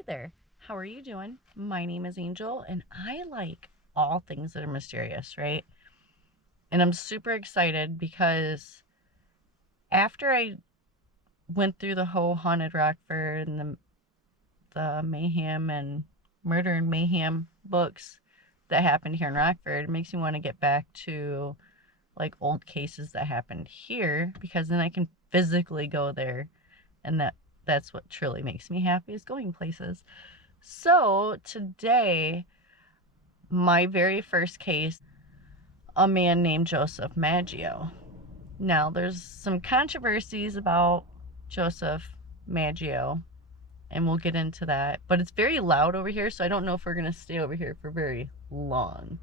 Hey there, how are you doing? My name is Angel, and I like all things that are mysterious, right? And I'm super excited because after I went through the whole Haunted Rockford and the mayhem and murder and mayhem books that happened here in Rockford, it makes me want to get back to like old cases that happened here, because then I can physically go there, and that's what truly makes me happy, is going places. So today, my very first case, a man named Joesph Maggio. Now, there's some controversies about Joesph Maggio, and we'll get into that. But it's very loud over here, so I don't know if we're going to stay over here for very long.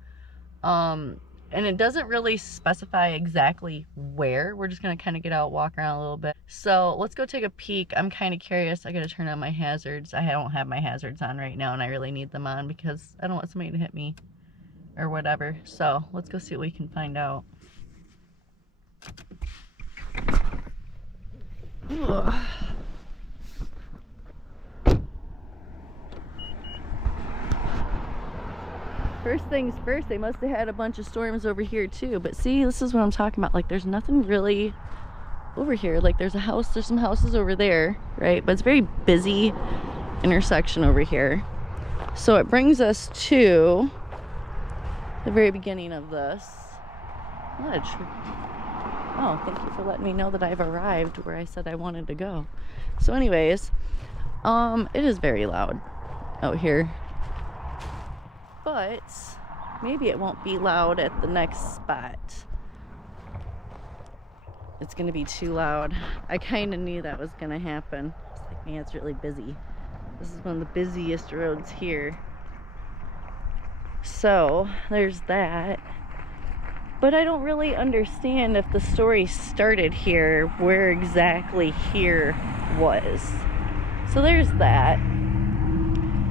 And it doesn't really specify exactly where. We're just going to kind of get out, walk around a little bit. So let's go take a peek. I'm kind of curious. I got to turn on my hazards. I don't have my hazards on right now, and I really need them on because I don't want somebody to hit me or whatever. So let's go see what we can find out. Ugh. First things first, they must have had a bunch of storms over here too. But see, this is what I'm talking about. Like, there's nothing really over here. Like, there's some houses over there, right? But it's a very busy intersection over here. So it brings us to the very beginning of this. Oh, thank you for letting me know that I've arrived where I said I wanted to go. So anyways, it is very loud out here. But maybe it won't be loud at the next spot. It's gonna be too loud. I kind of knew that was gonna happen. It's like, man, it's really busy. This is one of the busiest roads here. So there's that. But I don't really understand if the story started here, where exactly here was. So there's that.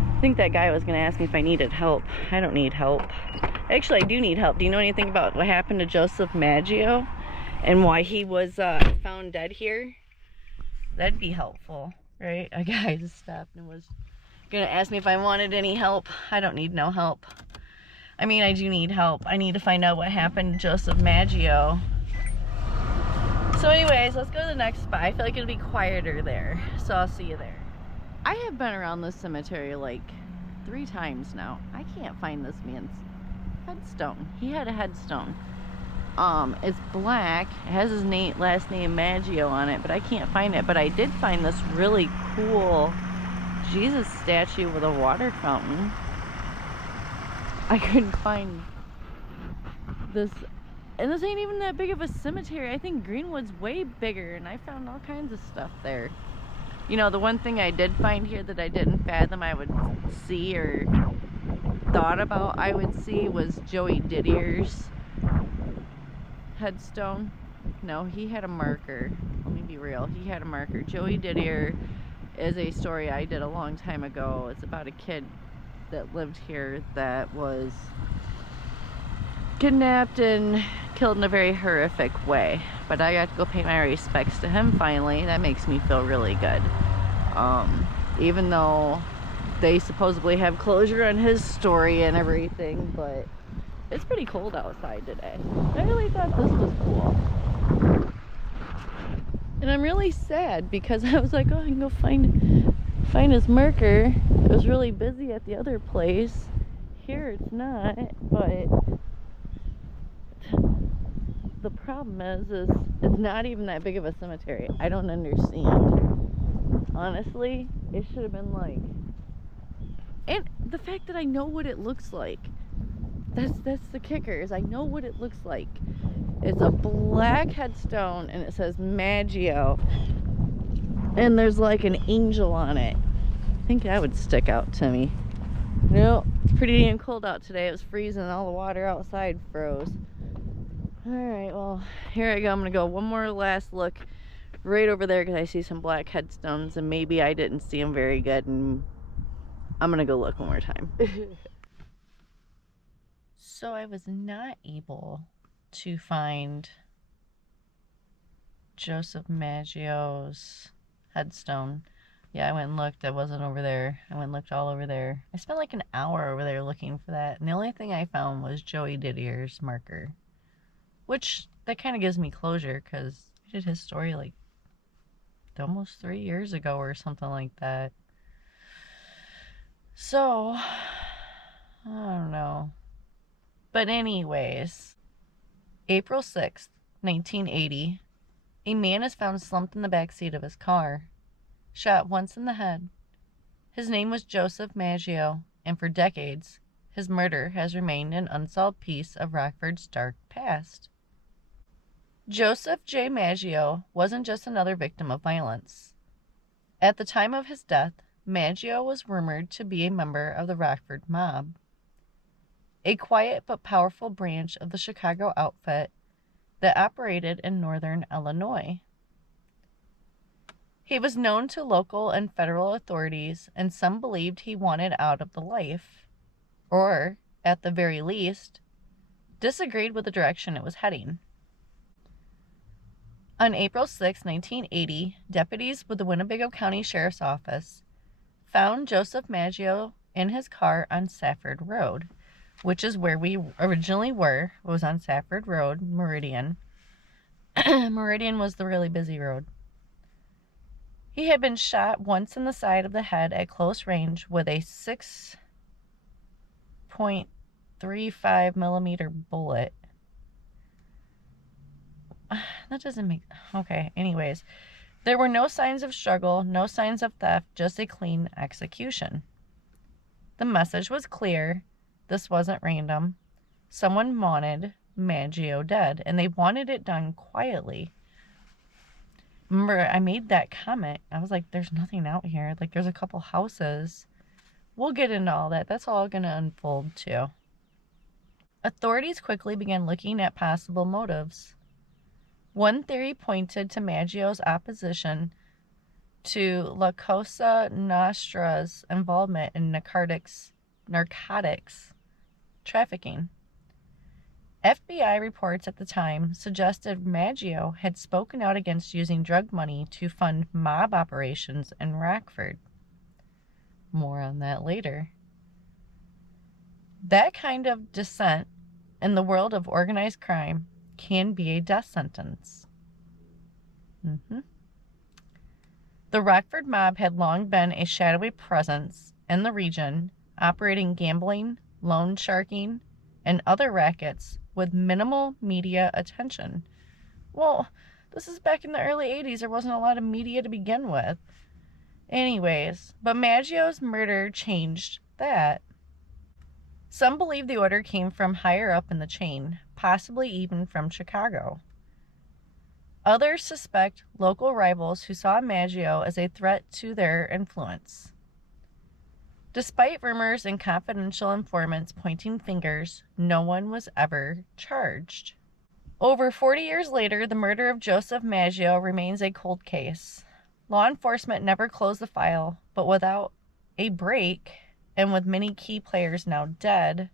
I think that guy was going to ask me if I needed help. I don't need help. Actually, I do need help. Do you know anything about what happened to Joesph Maggio and why he was found dead here? That'd be helpful, right? A guy just stopped and was going to ask me if I wanted any help. I don't need no help. I mean, I do need help. I need to find out what happened to Joesph Maggio. So anyways, let's go to the next spot. I feel like it'll be quieter there. So I'll see you there. I have been around this cemetery like 3 times now. I can't find this man's headstone. He had a headstone. It's black. It has his last name Maggio on it, but I can't find it. But I did find this really cool Jesus statue with a water fountain. I couldn't find this, and this ain't even that big of a cemetery. I think Greenwood's way bigger, and I found all kinds of stuff there. You know, the one thing I did find here that I didn't fathom I would see or thought about I would see was Joey Didier's headstone. No, he had a marker. Let me be real. He had a marker. Joey Didier is a story I did a long time ago. It's about a kid that lived here that was kidnapped and killed in a very horrific way. But I got to go pay my respects to him finally. That makes me feel really good. Even though they supposedly have closure on his story and everything, but it's pretty cold outside today. I really thought this was cool. And I'm really sad because I was like, oh, I can go find his marker. It was really busy at the other place. Here it's not, but the problem is it's not even that big of a cemetery. I don't understand. Honestly, it should have been like, and the fact that I know what it looks like. That's the kicker, is I know what it looks like. It's a black headstone and it says Maggio. And there's like an angel on it. I think that would stick out to me. No, it's pretty damn cold out today. It was freezing and all the water outside froze. Alright, well, here I go. I'm going to go one more last look right over there because I see some black headstones and maybe I didn't see them very good, and I'm going to go look one more time. So I was not able to find Joesph Maggio's headstone. Yeah, I went and looked. It wasn't over there. I went and looked all over there. I spent like an hour over there looking for that. And the only thing I found was Joey Didier's marker. Which, that kind of gives me closure because he did his story like almost 3 years ago or something like that. So, I don't know. But anyways, April 6th, 1980, a man is found slumped in the backseat of his car, shot once in the head. His name was Joesph Maggio, and for decades, his murder has remained an unsolved piece of Rockford's dark past. Joesph J. Maggio wasn't just another victim of violence. At the time of his death, Maggio was rumored to be a member of the Rockford mob, a quiet but powerful branch of the Chicago outfit that operated in northern Illinois. He was known to local and federal authorities, and some believed he wanted out of the life, or, at the very least, disagreed with the direction it was heading. On April 6, 1980, deputies with the Winnebago County Sheriff's Office found Joesph Maggio in his car on Safford Road, which is where we originally were. It was on Safford Road, Meridian. Meridian was the really busy road. He had been shot once in the side of the head at close range with a 6.35 millimeter bullet. That doesn't make... Okay, anyways. There were no signs of struggle, no signs of theft, just a clean execution. The message was clear. This wasn't random. Someone wanted Maggio dead, and they wanted it done quietly. Remember, I made that comment. I was like, there's nothing out here. Like, there's a couple houses. We'll get into all that. That's all going to unfold, too. Authorities quickly began looking at possible motives. One theory pointed to Maggio's opposition to La Cosa Nostra's involvement in narcotics trafficking. FBI reports at the time suggested Maggio had spoken out against using drug money to fund mob operations in Rockford. More on that later. That kind of dissent in the world of organized crime can be a death sentence. The Rockford mob had long been a shadowy presence in the region, operating gambling, loan sharking, and other rackets with minimal media attention. Well, this is back in the early 80s. There wasn't a lot of media to begin with. Anyways, but Maggio's murder changed that. Some believe the order came from higher up in the chain, possibly even from Chicago. Others suspect local rivals who saw Maggio as a threat to their influence. Despite rumors and confidential informants pointing fingers, no one was ever charged. Over 40 years later, the murder of Joesph Maggio remains a cold case. Law enforcement never closed the file, but without a break, and with many key players now dead,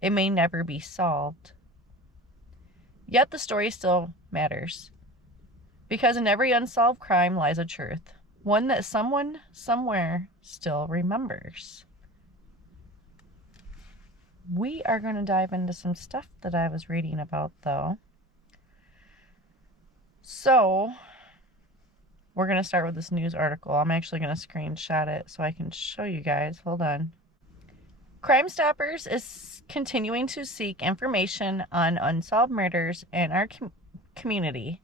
it may never be solved. Yet the story still matters, because in every unsolved crime lies a truth, one that someone somewhere still remembers. We are going to dive into some stuff that I was reading about, though. So, we're going to start with this news article. I'm actually going to screenshot it so I can show you guys. Hold on. Crime Stoppers is continuing to seek information on unsolved murders in our community.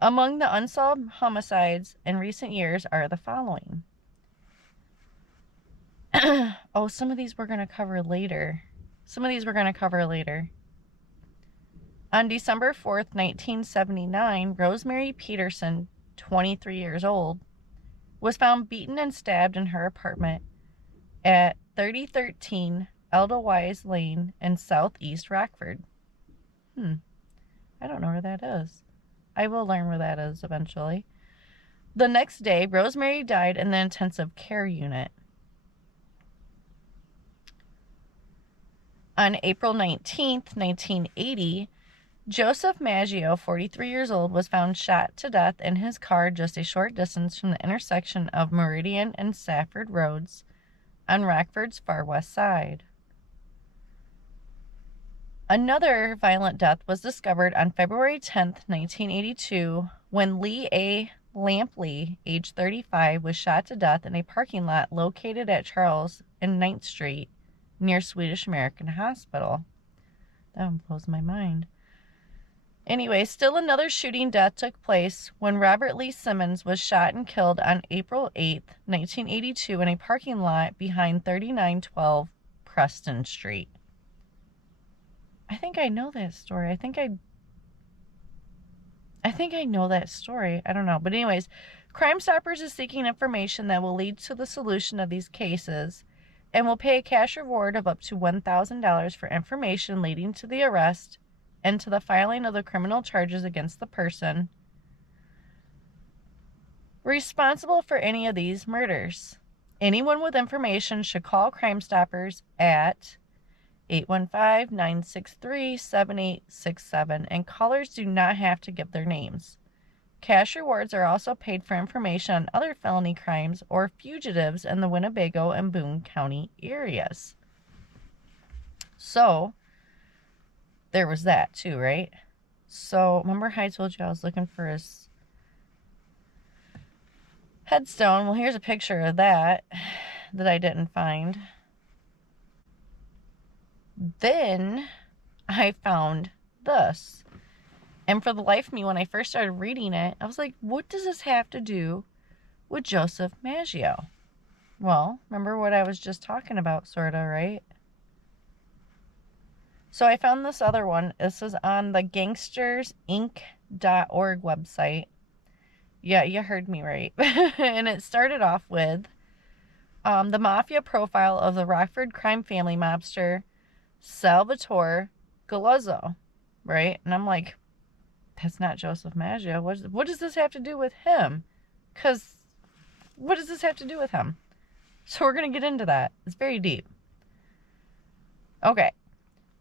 Among the unsolved homicides in recent years are the following. Oh, some of these we're going to cover later. On December 4th, 1979, Rosemary Peterson, 23 years old, was found beaten and stabbed in her apartment at 3013 Edelweiss Lane in southeast Rockford. I don't know where that is. I will learn where that is eventually. The next day, Rosemary died in the intensive care unit. On April 19th, 1980, Joesph Maggio, 43 years old, was found shot to death in his car just a short distance from the intersection of Meridian and Safford roads on Rockford's far west side. Another violent death was discovered on February 10, 1982, when Lee A. Lampley, age 35, was shot to death in a parking lot located at Charles and 9th Street near Swedish American Hospital. That one blows my mind. Anyway, still another shooting death took place when Robert Lee Simmons was shot and killed on April 8, 1982 in a parking lot behind 3912 Preston Street. I think I know that story. I think I know that story. I don't know. But anyways, Crime Stoppers is seeking information that will lead to the solution of these cases and will pay a cash reward of up to $1,000 for information leading to the arrest and to the filing of the criminal charges against the person responsible for any of these murders. Anyone with information should call Crime Stoppers at 815-963-7867, and callers do not have to give their names. Cash rewards are also paid for information on other felony crimes or fugitives in the Winnebago and Boone County areas. So, there was that too, right? So, remember how I told you I was looking for his headstone? Well, here's a picture of that I didn't find. Then I found this. And for the life of me, when I first started reading it, I was like, what does this have to do with Joesph Maggio? Well, remember what I was just talking about, sort of, right? So I found this other one. This is on the gangstersinc.org website. Yeah, you heard me right. And it started off with the mafia profile of the Rockford crime family mobster Salvatore Galuzzo, right? And I'm like, that's not Joesph Maggio. What does this have to do with him? Because what does this have to do with him? So we're going to get into that. It's very deep. Okay.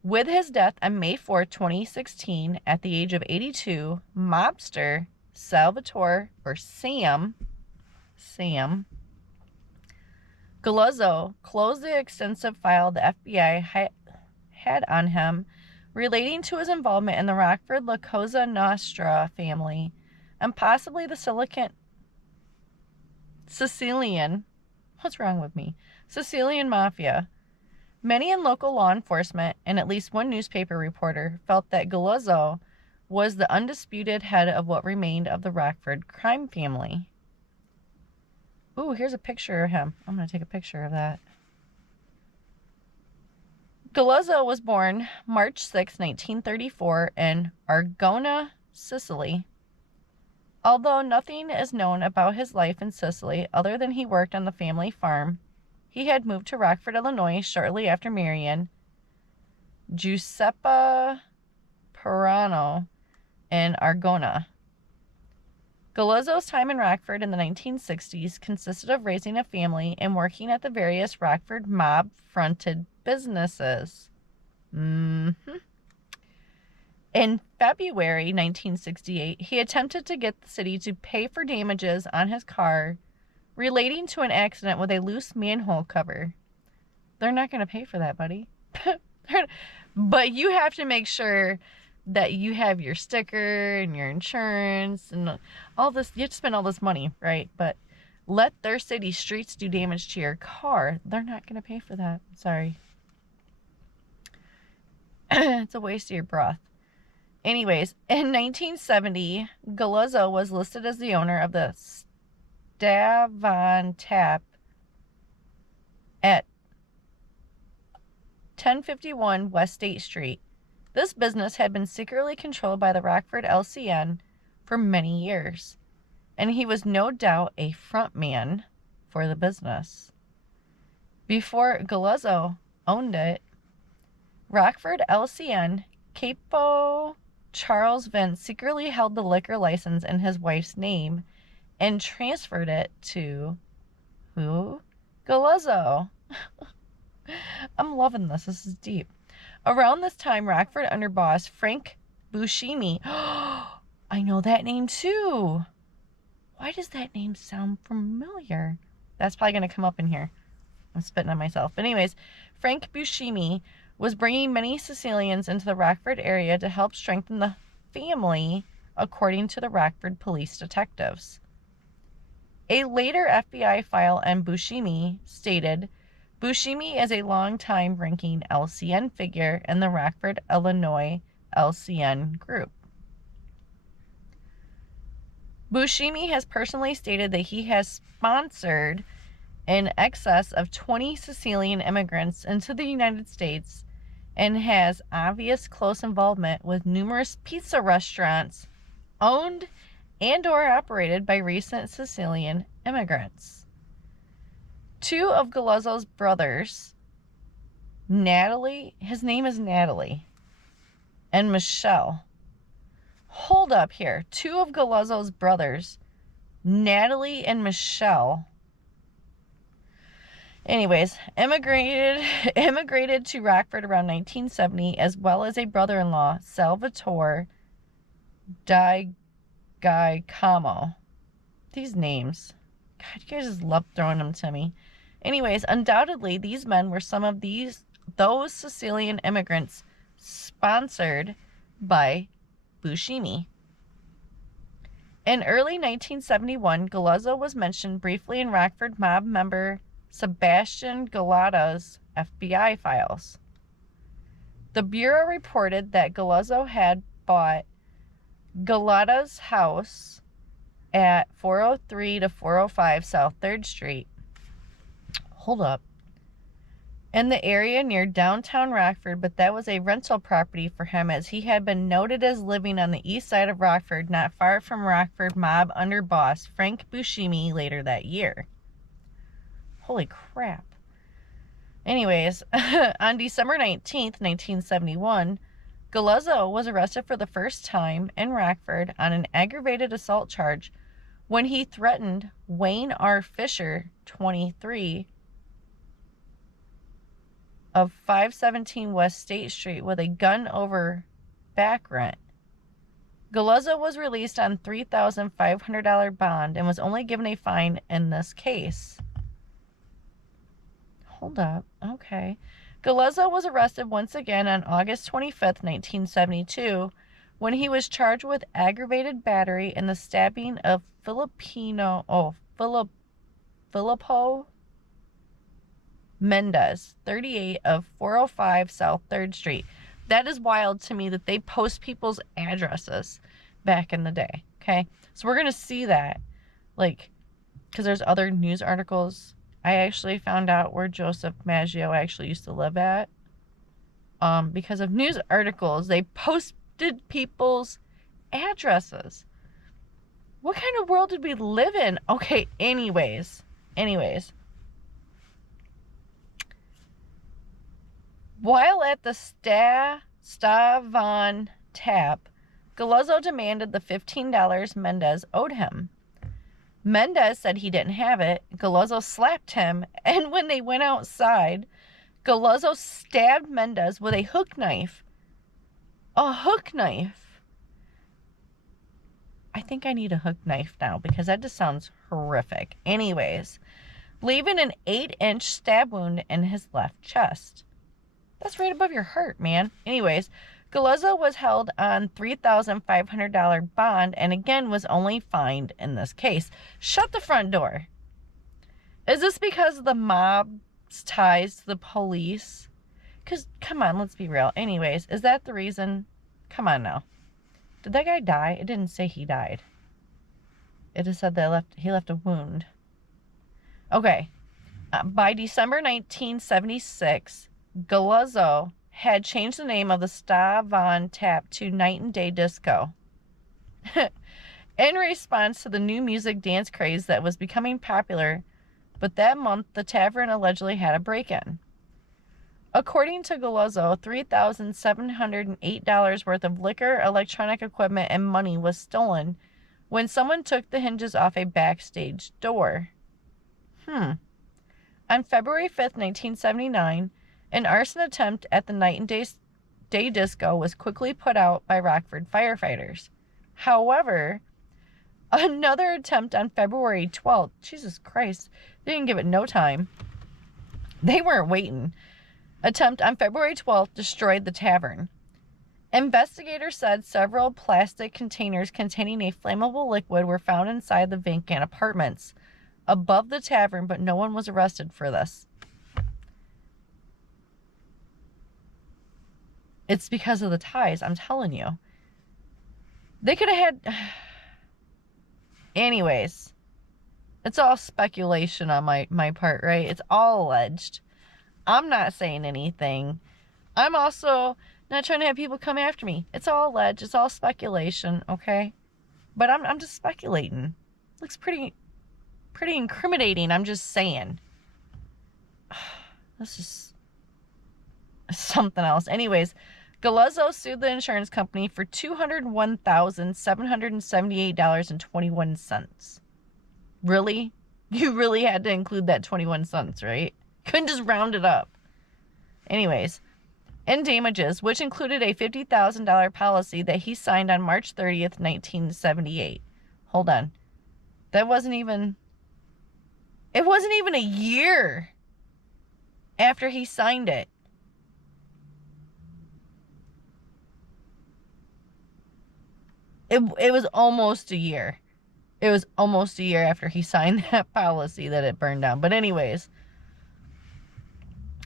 With his death on May 4, 2016, at the age of 82, mobster Salvatore, or Sam Galuzzo closed the extensive file the FBI had on him relating to his involvement in the Rockford La Cosa Nostra family and possibly the Sicilian mafia. Many in local law enforcement and at least one newspaper reporter felt that Galuzzo was the undisputed head of what remained of the Rockford crime family. Ooh, here's a picture of him. I'm going to take a picture of that. Galuzzo was born March 6, 1934 in Argona, Sicily. Although nothing is known about his life in Sicily other than he worked on the family farm, he had moved to Rockford, Illinois shortly after marrying Giuseppe Perano in Argona. Galuzzo's time in Rockford in the 1960s consisted of raising a family and working at the various Rockford mob-fronted businesses. In February 1968, he attempted to get the city to pay for damages on his car relating to an accident with a loose manhole cover. They're not going to pay for that, buddy. But you have to make sure that you have your sticker and your insurance and all this. You have to spend all this money, right? But let their city streets do damage to your car. They're not going to pay for that. Sorry. It's a waste of your breath. Anyways, in 1970, Galuzzo was listed as the owner of the Stavon Tap at 1051 West State Street. This business had been secretly controlled by the Rockford LCN for many years, and he was no doubt a front man for the business. Before Galuzzo owned it, Rockford LCN Capo Charles Vince secretly held the liquor license in his wife's name and transferred it to who? Galuzzo. I'm loving this. This is deep. Around this time, Rockford underboss Frank Buscemi. I know that name too. Why does that name sound familiar? That's probably going to come up in here. I'm spitting on myself. But anyways, Frank Buscemi was bringing many Sicilians into the Rockford area to help strengthen the family, according to the Rockford police detectives. A later FBI file on Buscemi stated, Buscemi is a long-time ranking LCN figure in the Rockford, Illinois LCN group. Buscemi has personally stated that he has sponsored in excess of 20 Sicilian immigrants into the United States and has obvious close involvement with numerous pizza restaurants owned and or operated by recent Sicilian immigrants. Two of Galuzzo's brothers, Natalie, his name is Natalie, and Michelle. Hold up here. Two of Galuzzo's brothers, Natalie and Michelle, anyways, immigrated to Rockford around 1970, as well as a brother-in-law, Salvatore Camo. These names. God, you guys just love throwing them to me. Anyways, undoubtedly, these men were some of those Sicilian immigrants sponsored by Buscemi. In early 1971, Galuzzo was mentioned briefly in Rockford mob member Sebastian Galata's FBI files. The Bureau reported that Galuzzo had bought Galata's house at 403 to 405 South 3rd Street. Hold up. In the area near downtown Rockford, but that was a rental property for him, as he had been noted as living on the east side of Rockford, not far from Rockford mob underboss Frank Buscemi later that year. Holy crap. Anyways, on December 19th, 1971, Galuzzo was arrested for the first time in Rockford on an aggravated assault charge when he threatened Wayne R. Fisher, 23, of 517 West State Street with a gun over back rent. Galuzzo was released on $3,500 bond and was only given a fine in this case. Hold up. Okay. Galuzzo was arrested once again on August 25th, 1972, when he was charged with aggravated battery in the stabbing of Filippo Mendez, 38, of 405 South 3rd Street. That is wild to me that they post people's addresses back in the day, okay? So we're going to see that, because there's other news articles. I actually found out where Joesph Maggio actually used to live at. Because of news articles, they posted people's addresses. What kind of world did we live in? Okay, anyways. While at the Stavon tap, Galuzzo demanded the $15 Mendez owed him. Mendez said he didn't have it. Galuzzo slapped him, and when they went outside, Galuzzo stabbed Mendez with a hook knife. A hook knife. I think I need a hook knife now because that just sounds horrific. Anyways, leaving an 8-inch stab wound in his left chest. That's right above your heart, man. Anyways, Galuzzo was held on $3,500 bond and again was only fined in this case. Shut the front door. Is this because of the mob's ties to the police? Because, come on, let's be real. Anyways, is that the reason? Come on now. Did that guy die? It didn't say he died. It just said that he left a wound. Okay. By December 1976, Galuzzo had changed the name of the Stavon Tap to Night and Day Disco in response to the new music dance craze that was becoming popular, but that month the tavern allegedly had a break-in. According to Galuzzo, $3,708 worth of liquor, electronic equipment, and money was stolen when someone took the hinges off a backstage door. On February 5th, 1979, an arson attempt at the Night and Day day disco was quickly put out by Rockford firefighters. However, another attempt on February 12th, Jesus Christ, they didn't give it no time. They weren't waiting. Attempt on February 12th destroyed the tavern. Investigators said several plastic containers containing a flammable liquid were found inside the vacant apartments above the tavern, but no one was arrested for this. It's because of the ties, I'm telling you. They could have had... Anyways, it's all speculation on my part, right? It's all alleged. I'm not saying anything. I'm also not trying to have people come after me. It's all alleged. It's all speculation, okay? But I'm just speculating. Looks pretty incriminating. I'm just saying. This is something else. Anyways, Galuzzo sued the insurance company for $201,778.21. Really? You really had to include that 21 cents, right? Couldn't just round it up. Anyways, and damages, which included a $50,000 policy that he signed on March 30th, 1978. Hold on. It wasn't even a year after he signed it. It was almost a year. It was almost a year after he signed that policy that it burned down. But anyways,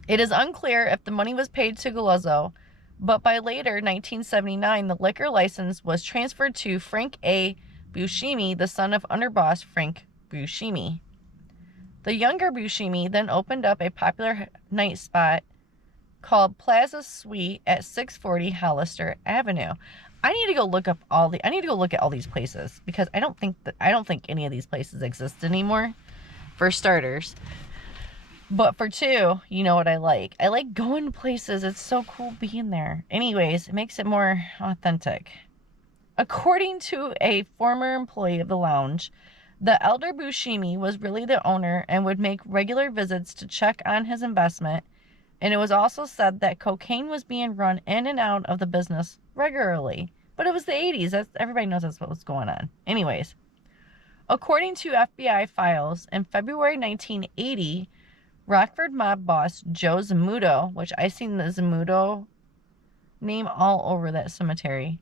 it is unclear if the money was paid to Galuzzo, but by later 1979, the liquor license was transferred to Frank A. Buscemi, the son of underboss Frank Buscemi. The younger Buscemi then opened up a popular night spot called Plaza Suite at 640 Hollister Avenue. I need to go look at all these places because I don't think any of these places exist anymore, for starters. But for two, you know what I like? I like going to places. It's so cool being there. Anyways, it makes it more authentic. According to a former employee of the lounge, the elder Buscemi was really the owner and would make regular visits to check on his investment, and it was also said that cocaine was being run in and out of the business regularly. But it was the 80s. Everybody knows that's what was going on. Anyways, according to FBI files, in February 1980, Rockford mob boss Joe Zamuto, which I seen the Zamuto name all over that cemetery.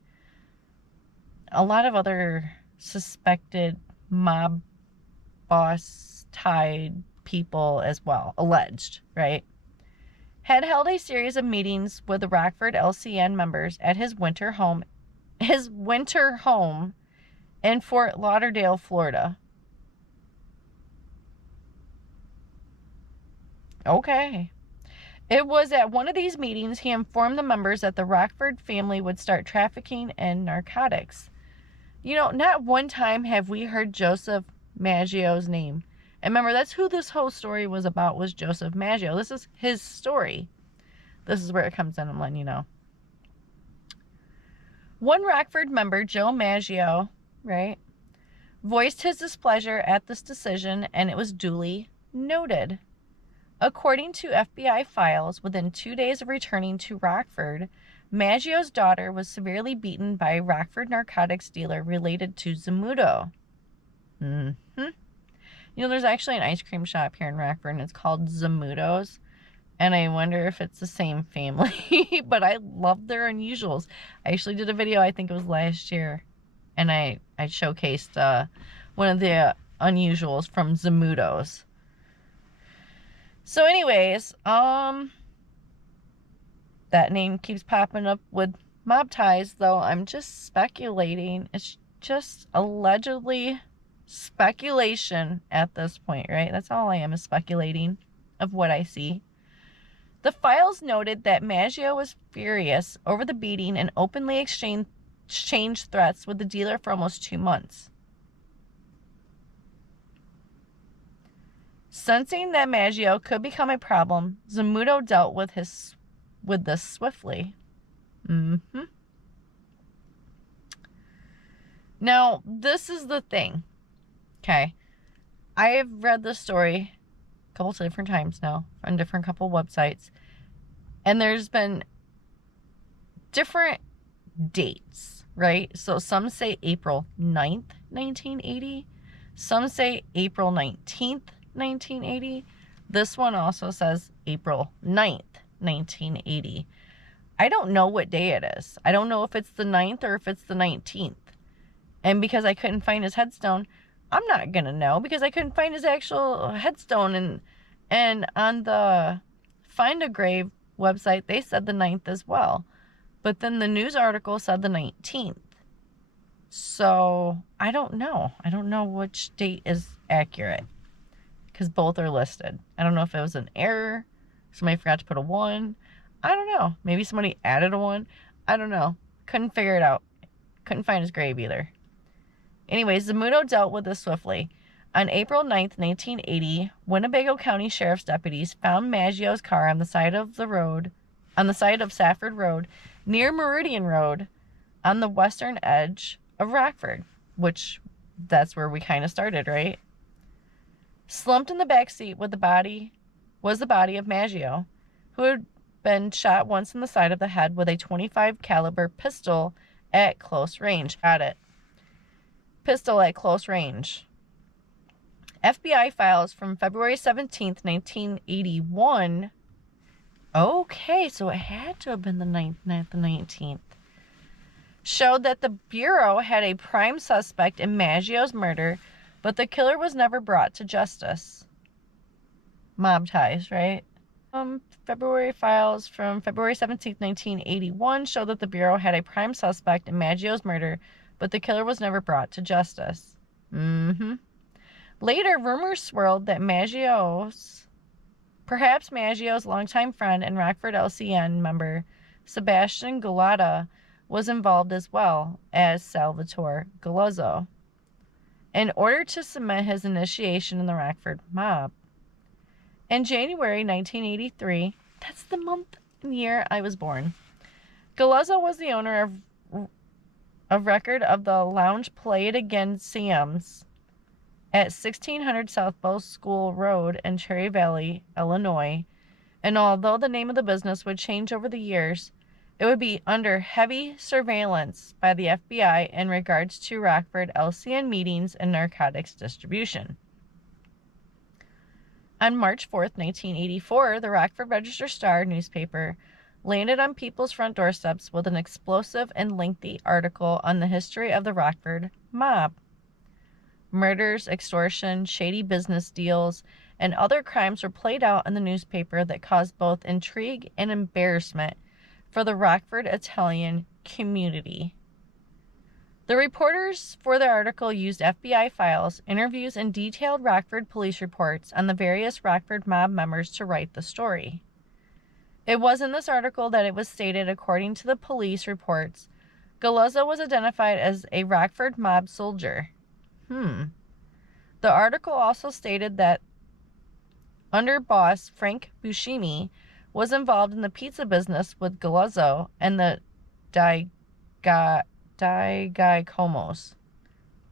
A lot of other suspected mob boss tied people as well, alleged, right? Had held a series of meetings with the Rockford LCN members at his winter home in Fort Lauderdale, Florida. Okay. It was at one of these meetings he informed the members that the Rockford family would start trafficking in narcotics. You know, not one time have we heard Joesph Maggio's name. And remember, that's who this whole story was about, was Joesph Maggio. This is his story. This is where it comes in, I'm letting you know. One Rockford member, Joe Maggio, right, voiced his displeasure at this decision, and it was duly noted. According to FBI files, within 2 days of returning to Rockford, Maggio's daughter was severely beaten by a Rockford narcotics dealer related to Zamuto. You know, there's actually an ice cream shop here in Rockford, and it's called Zamuto's. And I wonder if it's the same family. But I love their unusuals. I actually did a video, I think it was last year, and I showcased one of the unusuals from Zamuto's. So anyways, that name keeps popping up with mob ties, though I'm just speculating. It's just allegedly speculation at this point, right? That's all I am, is speculating of what I see. The files noted that Maggio was furious over the beating and openly exchanged threats with the dealer for almost 2 months. Sensing that Maggio could become a problem, Zamuto dealt with this swiftly. Now, this is the thing. Okay. I have read this story a couple of different times now on different couple websites. And there's been different dates, right? So some say April 9th, 1980. Some say April 19th, 1980. This one also says April 9th, 1980. I don't know what day it is. I don't know if it's the 9th or if it's the 19th. And because I couldn't find his headstone, I'm not going to know because I couldn't find his actual headstone. And on the Find a Grave website, they said the 9th as well. But then the news article said the 19th. So I don't know. I don't know which date is accurate because both are listed. I don't know if it was an error. Somebody forgot to put a 1. I don't know. Maybe somebody added a 1. I don't know. Couldn't figure it out. Couldn't find his grave either. Anyways, Zamuto dealt with this swiftly. On April 9th, 1980, Winnebago County Sheriff's deputies found Maggio's car on the side of Safford Road, near Meridian Road, on the western edge of Rockford, which that's where we kind of started, right? Slumped in the back seat was the body of Maggio, who had been shot once in the side of the head with a .25 caliber pistol at close range. Got it. Pistol at close range. FBI files from February 17th, 1981. Okay, so it had to have been the 9th, not the 19th. Showed that the Bureau had a prime suspect in Maggio's murder, but the killer was never brought to justice. Mob ties, right? February files from February 17th, 1981 show that the Bureau had a prime suspect in Maggio's murder, but the killer was never brought to justice. Later, rumors swirled that perhaps Maggio's longtime friend and Rockford LCN member, Sebastian Galata, was involved as well as Salvatore Galuzzo, in order to cement his initiation in the Rockford mob. In January 1983, that's the month and year I was born, Galuzzo was the owner of record of the lounge Play It Again Sam's at 1600 South Bow School Road in Cherry Valley, Illinois, and although the name of the business would change over the years, it would be under heavy surveillance by the FBI in regards to Rockford LCN meetings and narcotics distribution. On March 4th, 1984, the Rockford Register-Star newspaper landed on people's front doorsteps with an explosive and lengthy article on the history of the Rockford mob. Murders, extortion, shady business deals, and other crimes were played out in the newspaper that caused both intrigue and embarrassment for the Rockford Italian community. The reporters for the article used FBI files, interviews, and detailed Rockford police reports on the various Rockford mob members to write the story. It was in this article that it was stated, according to the police reports, Galuzzo was identified as a Rockford mob soldier. The article also stated that underboss Frank Buscemi was involved in the pizza business with Galuzzo and the Comos.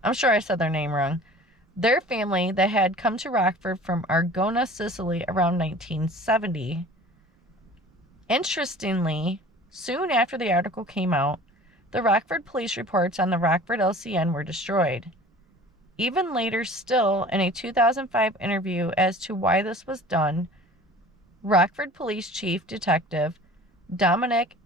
I'm sure I said their name wrong. Their family that had come to Rockford from Argona, Sicily around 1970. Interestingly, soon after the article came out, the Rockford police reports on the Rockford LCN were destroyed. Even later still, in a 2005 interview as to why this was done, Rockford Police Chief Detective Dominic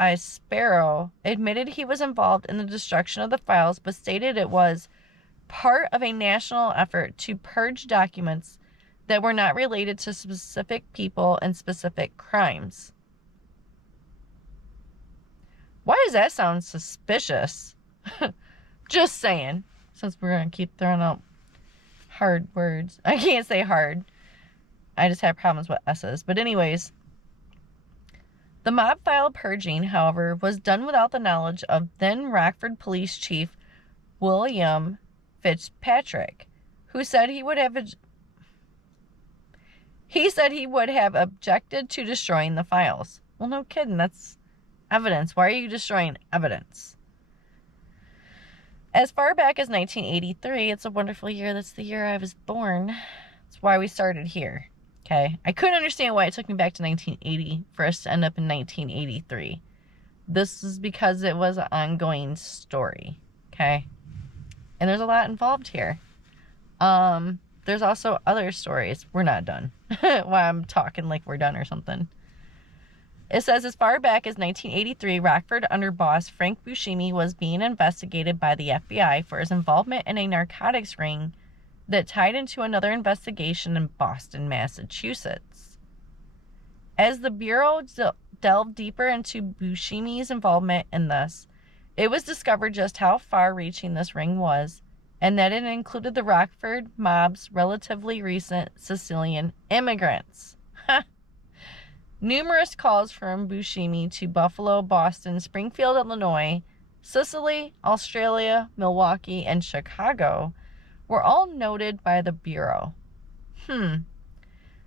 Ispero admitted he was involved in the destruction of the files, but stated it was part of a national effort to purge documents that were not related to specific people and specific crimes. Why does that sound suspicious? Just saying. Since we're going to keep throwing out hard words. I can't say hard. I just have problems with S's. But anyways, the mob file purging, however, was done without the knowledge of then Rockford Police Chief William Fitzpatrick, who said he would have objected to destroying the files. Well, no kidding. That's evidence. Why are you destroying evidence? As far back as 1983, it's a wonderful year. That's the year I was born. That's why we started here. Okay? I couldn't understand why it took me back to 1980 for us to end up in 1983. This is because it was an ongoing story, okay? And there's a lot involved here. There's also other stories. We're not done. Why I'm talking like we're done or something. It says as far back as 1983, Rockford underboss Frank Buscemi was being investigated by the FBI for his involvement in a narcotics ring that tied into another investigation in Boston, Massachusetts. As the Bureau delved deeper into Buscemi's involvement in this, it was discovered just how far-reaching this ring was, and that it included the Rockford mob's relatively recent Sicilian immigrants. Numerous calls from Buscemi to Buffalo, Boston, Springfield, Illinois, Sicily, Australia, Milwaukee, and Chicago were all noted by the Bureau.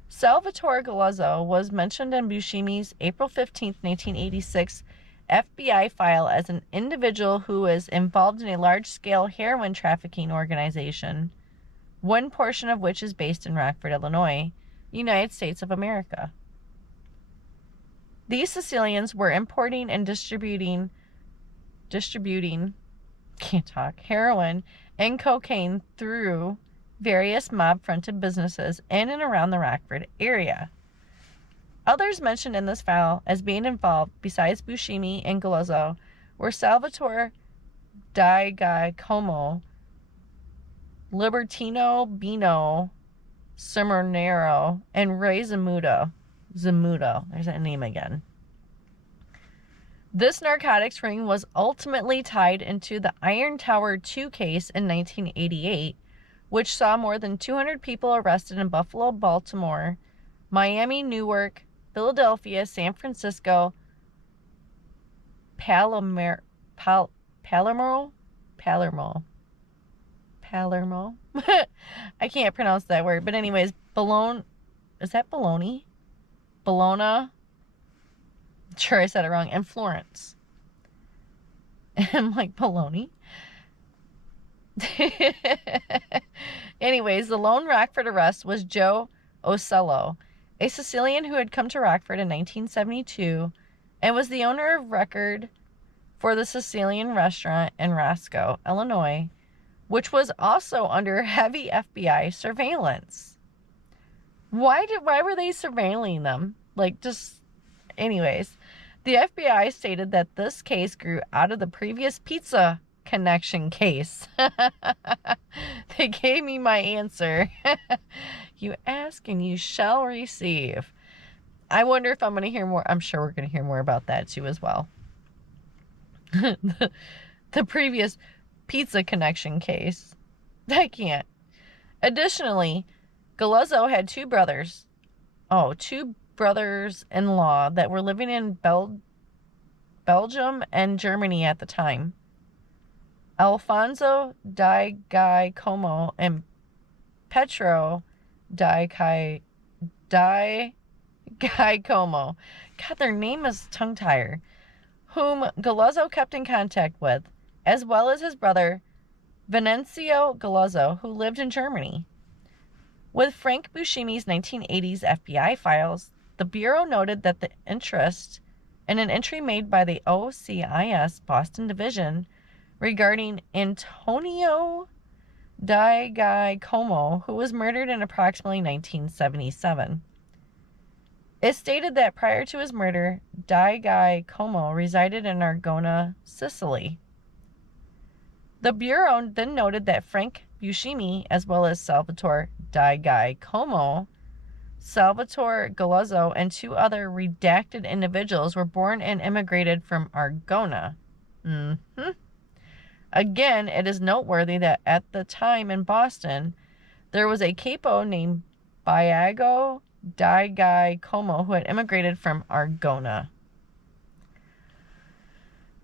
Salvatore Galuzzo was mentioned in Buscemi's April 15, 1986 FBI file as an individual who was involved in a large-scale heroin trafficking organization, one portion of which is based in Rockford, Illinois, United States of America. These Sicilians were importing and distributing heroin and cocaine through various mob-fronted businesses in and around the Rockford area. Others mentioned in this file as being involved, besides Buscemi and Galuzzo, were Salvatore Di Giacomo, Libertino Bino Cimernero, and Ray Zamuto. There's that name again. This narcotics ring was ultimately tied into the Iron Tower 2 case in 1988, which saw more than 200 people arrested in Buffalo, Baltimore, Miami, Newark, Philadelphia, San Francisco, Palermo. I can't pronounce that word, but anyways, Bologna. Is that Bologna? Bologna. Sure, I said it wrong. And Florence. I'm like, Bologna? Anyways, the lone Rockford arrest was Joe Ocello, a Sicilian who had come to Rockford in 1972 and was the owner of record for the Sicilian restaurant in Roscoe, Illinois, which was also under heavy FBI surveillance. Why were they surveilling them? Anyways, the FBI stated that this case grew out of the previous pizza connection case. They gave me my answer. You ask and you shall receive. I wonder if I'm going to hear more. I'm sure we're going to hear more about that too as well. The previous pizza connection case. I can't. Additionally, Galuzzo had two brothers-in-law that were living in Belgium and Germany at the time. Alfonso Di Giacomo and Petro Di Giacomo. God, their name is tongue-tier. Whom Galuzzo kept in contact with, as well as his brother, Venancio Galuzzo, who lived in Germany. With Frank Buscemi's 1980s FBI files, the Bureau noted that the interest in an entry made by the OCIS Boston Division regarding Antonio Di Giacomo, who was murdered in approximately 1977. It stated that prior to his murder, Di Giacomo resided in Argona, Sicily. The Bureau then noted that Frank Buscemi, as well as Salvatore Di Giacomo, Salvatore Galuzzo, and two other redacted individuals were born and immigrated from Argona. Again, it is noteworthy that at the time in Boston, there was a capo named Biago Di Giacomo who had immigrated from Argona.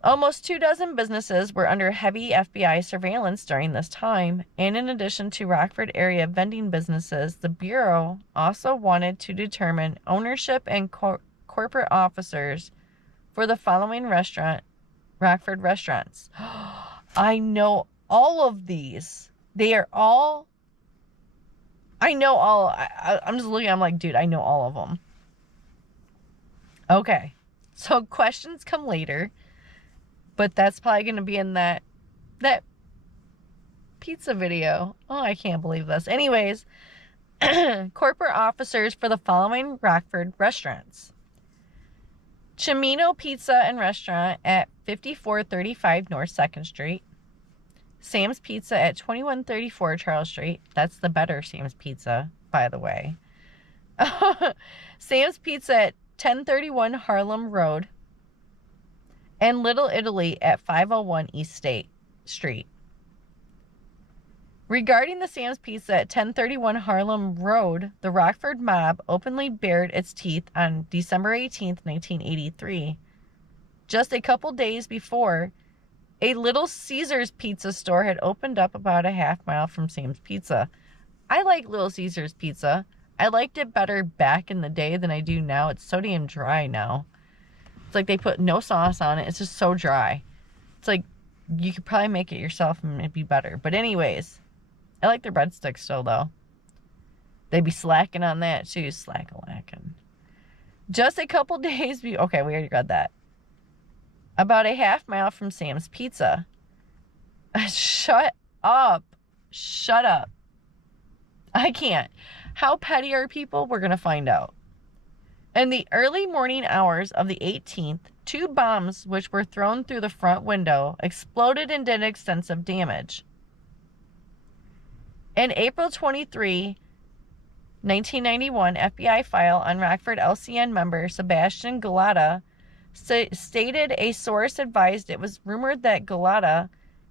Almost 24 businesses were under heavy FBI surveillance during this time, and in addition to Rockford area vending businesses, the Bureau also wanted to determine ownership and corporate officers for the following Rockford restaurants. I know all of these. They are all... I know all... I'm just looking, I'm like, dude, I know all of them. Okay. So questions come later. But that's probably going to be in that pizza video. Oh, I can't believe this. Anyways, corporate officers for the following Rockford restaurants: Cimino Pizza and Restaurant at 5435 North 2nd Street. Sam's Pizza at 2134 Charles Street. That's the better Sam's Pizza, by the way. Sam's Pizza at 1031 Harlem Road. And Little Italy at 501 East State Street. Regarding the Sam's Pizza at 1031 Harlem Road, the Rockford mob openly bared its teeth on December 18, 1983. Just a couple days before, a Little Caesars pizza store had opened up about a half-mile from Sam's Pizza. I like Little Caesars pizza. I liked it better back in the day than I do now. It's so damn dry now. It's like they put no sauce on it. It's just so dry. It's like you could probably make it yourself and it'd be better. But anyways, I like their breadsticks still, though. They'd be slacking on that, too. Slack-a-lacking. Just a couple days... Okay, we already got that. About a half-mile from Sam's Pizza. Shut up. Shut up. I can't. How petty are people? We're going to find out. In the early morning hours of the 18th, 2 bombs which were thrown through the front window exploded and did extensive damage. An April 23, 1991 FBI file on Rockford LCN member Sebastian Galata stated a source advised it was rumored that Galata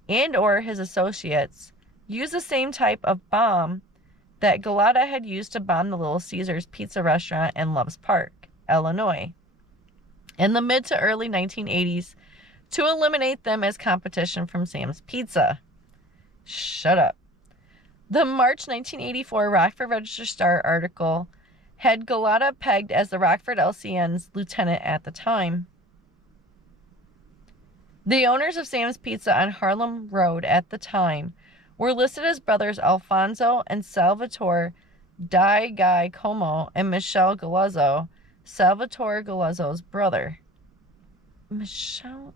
and or his associates used the same type of bomb that Galata had used to bomb the Little Caesars Pizza restaurant in Loves Park, Illinois, in the mid to early 1980s to eliminate them as competition from Sam's Pizza. Shut up. The March 1984 Rockford Register-Star article had Galata pegged as the Rockford LCN's lieutenant at the time. The owners of Sam's Pizza on Harlem Road at the time were listed as brothers Alfonso and Salvatore Di Guy Como and Michelle Galuzzo, Salvatore Galuzzo's brother. Michelle?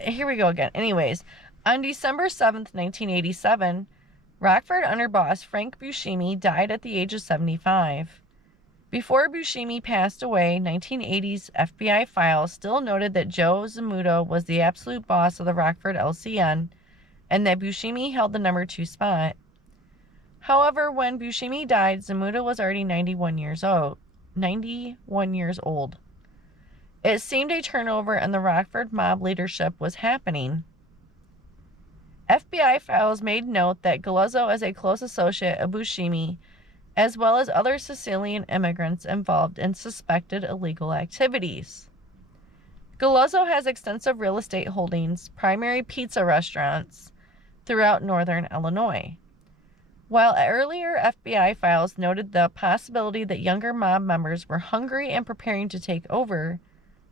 Here we go again. Anyways, on December 7th, 1987, Rockford underboss Frank Buscemi died at the age of 75. Before Buscemi passed away, 1980s FBI files still noted that Joe Zammuto was the absolute boss of the Rockford LCN and that Buscemi held the number 2 spot. However, when Buscemi died, Zammuto was already 91 years old. It seemed a turnover in the Rockford mob leadership was happening. FBI files made note that Galuzzo is a close associate of Buscemi, as well as other Sicilian immigrants involved in suspected illegal activities. Galuzzo has extensive real estate holdings, primary pizza restaurants, throughout northern Illinois. While earlier FBI files noted the possibility that younger mob members were hungry and preparing to take over,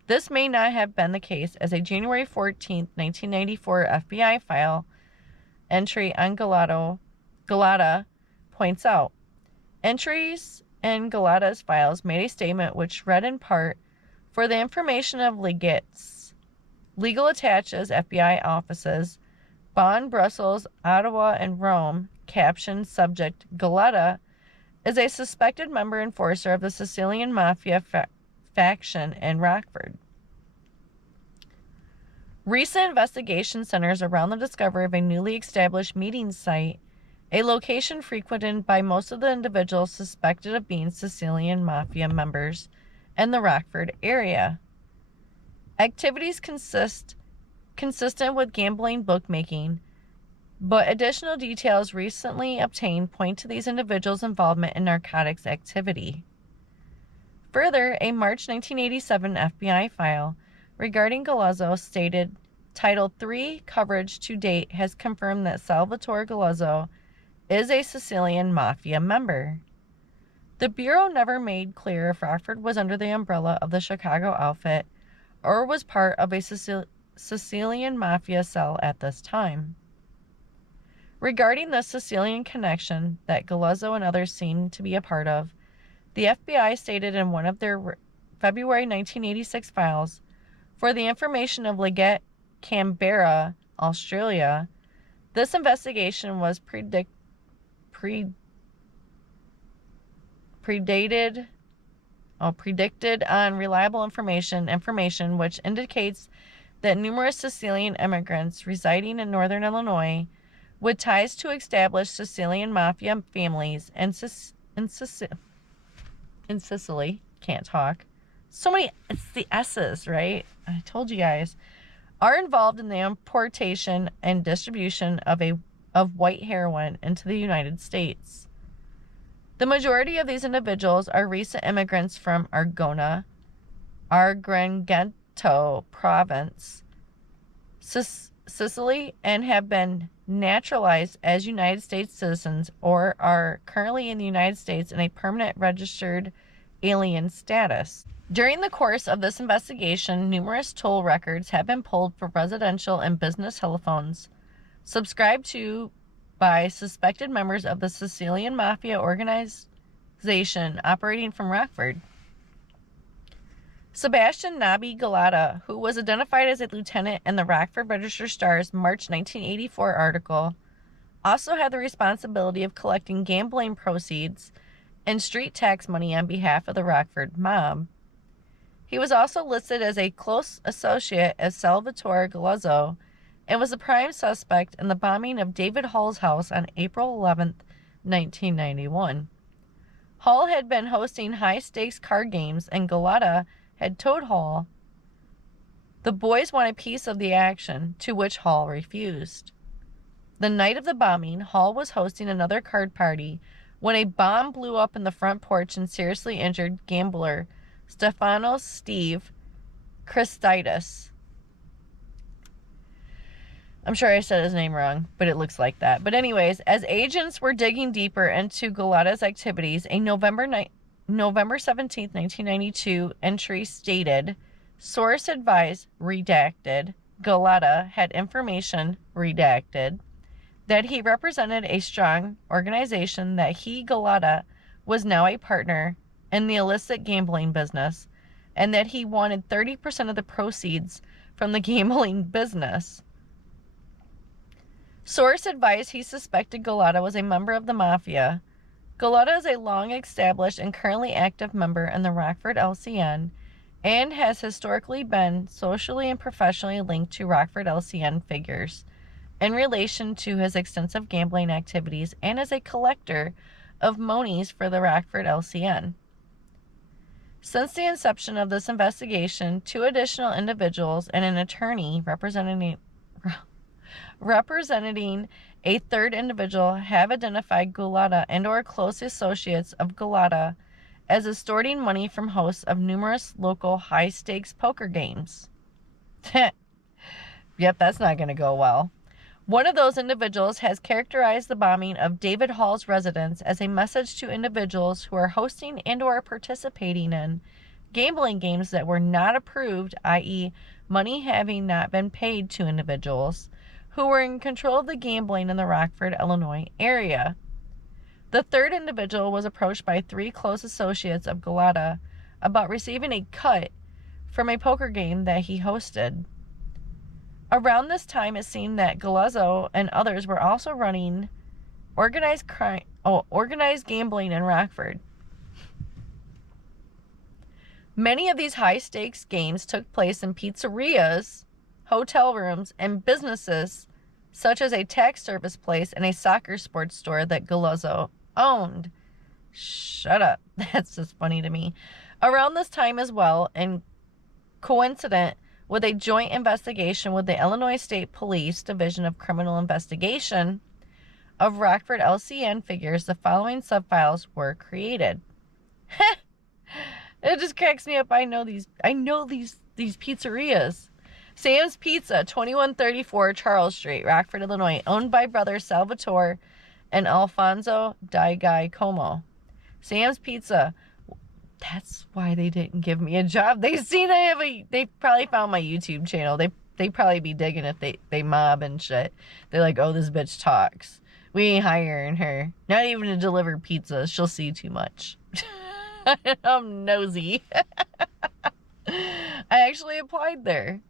this may not have been the case, as a January 14, 1994 FBI file entry on Galata points out. Entries in Galata's files made a statement which read in part, "For the information of legates, legal attaches, FBI offices, Bonn, Brussels, Ottawa, and Rome," captioned subject, "Galata is a suspected member enforcer of the Sicilian Mafia faction in Rockford." Recent investigation centers around the discovery of a newly established meeting site, a location frequented by most of the individuals suspected of being Sicilian Mafia members in the Rockford area. Activities consistent with gambling bookmaking, but additional details recently obtained point to these individuals' involvement in narcotics activity. Further, a March 1987 FBI file regarding Galuzzo stated, Title III coverage to date has confirmed that Salvatore Galuzzo is a Sicilian Mafia member. The Bureau never made clear if Rockford was under the umbrella of the Chicago outfit or was part of a Sicilian Mafia cell at this time. Regarding the Sicilian connection that Galuzzo and others seemed to be a part of, the FBI stated in one of their February 1986 files, "For the information of legate Canberra, Australia. This investigation was predicted on reliable information which indicates that numerous Sicilian immigrants residing in northern Illinois with ties to established Sicilian mafia families in Sicily, can't talk. So many, it's the S's, right? I told you guys, are involved in the importation and distribution of white heroin into the United States. The majority of these individuals are recent immigrants from Argenteuil province, Sicily, and have been naturalized as United States citizens or are currently in the United States in a permanent registered alien status. During the course of this investigation, numerous toll records have been pulled for residential and business telephones subscribed to by suspected members of the Sicilian Mafia organization operating from Rockford. Sebastian Nabi Galata, who was identified as a lieutenant in the Rockford Register Star's March 1984 article, also had the responsibility of collecting gambling proceeds and street tax money on behalf of the Rockford mob. He was also listed as a close associate of Salvatore Galuzzo and was the prime suspect in the bombing of David Hall's house on April 11, 1991. Hall had been hosting high-stakes card games, and Galata had told Hall the boys want a piece of the action, to which Hall refused. The night of the bombing, Hall was hosting another card party when a bomb blew up in the front porch and seriously injured gambler Stefanos Steve Christitis. I'm sure I said his name wrong, but it looks like that. But anyways, as agents were digging deeper into Galata's activities, a November 17, 1992 entry stated, source advised, redacted, Galata had information, redacted, that he represented a strong organization, that he, Galata, was now a partner in the illicit gambling business, and that he wanted 30% of the proceeds from the gambling business. Source advised he suspected Galata was a member of the mafia. Galata is a long-established and currently active member in the Rockford LCN and has historically been socially and professionally linked to Rockford LCN figures in relation to his extensive gambling activities and as a collector of monies for the Rockford LCN. Since the inception of this investigation, 2 additional individuals and an attorney representing a third individual have identified Galata and or close associates of Galata as extorting money from hosts of numerous local high-stakes poker games. Yep, that's not going to go well. One of those individuals has characterized the bombing of David Hall's residence as a message to individuals who are hosting and or participating in gambling games that were not approved, i.e. money having not been paid to individuals who were in control of the gambling in the Rockford, Illinois area. The third individual was approached by 3 close associates of Galata about receiving a cut from a poker game that he hosted. Around this time, it seemed that Galuzzo and others were also running organized gambling in Rockford. Many of these high-stakes games took place in pizzerias, hotel rooms, and businesses such as a tax service place and a soccer sports store that Galuzzo owned. Shut up. That's just funny to me. Around this time as well, and coincident with a joint investigation with the Illinois State Police Division of Criminal Investigation of Rockford LCN figures, the following subfiles were created. It just cracks me up. I know these pizzerias. Sam's Pizza, 2134 Charles Street, Rockford, Illinois, owned by brothers Salvatore and Alfonso Di Como. Sam's Pizza. That's why they didn't give me a job. They probably found my YouTube channel. They probably be digging if they mob and shit. They're like, oh, this bitch talks. We ain't hiring her. Not even to deliver pizzas. She'll see too much. I'm nosy. I actually applied there.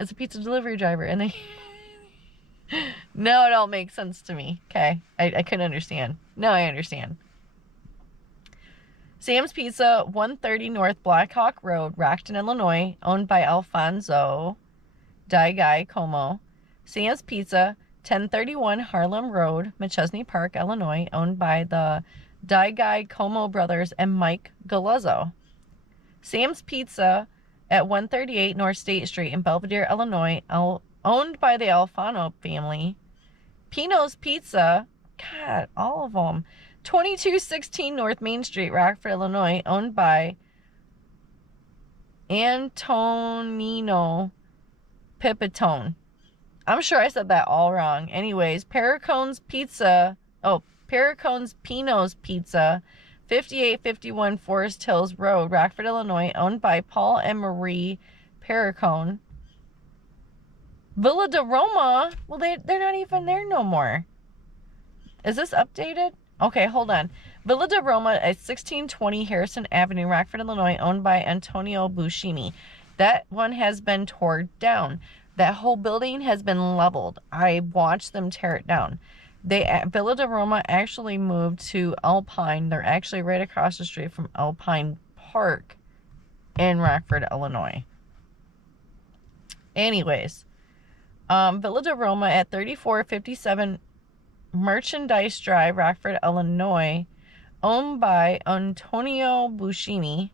as a pizza delivery driver. And they... Now it all makes sense to me. Okay. I couldn't understand. Now I understand. Sam's Pizza, 130 North Blackhawk Road, Rockton, Illinois, owned by Alfonso Daigai Como. Sam's Pizza, 1031 Harlem Road, McChesney Park, Illinois, owned by the Daigai Como brothers and Mike Galuzzo. Sam's Pizza at 138 North State Street in Belvedere, Illinois, owned by the Alfano family. Pino's Pizza, God, all of them, 2216 North Main Street, Rockford, Illinois, owned by Antonino Pipitone. I'm sure I said that all wrong. Anyways, Pericone's Pino's Pizza, 5851 Forest Hills Road, Rockford, Illinois, owned by Paul and Marie Pericone. Villa de Roma, well, they're not even there no more. Is this updated? Okay, hold on. Villa de Roma at 1620 Harrison Avenue, Rockford, Illinois, owned by Antonio Buscemi. That one has been torn down. That whole building has been leveled. I watched them tear it down. Villa de Roma actually moved to Alpine. They're actually right across the street from Alpine Park in Rockford, Illinois. Anyways, Villa de Roma at 3457 Merchandise Drive, Rockford, Illinois, owned by Antonio Buscemi.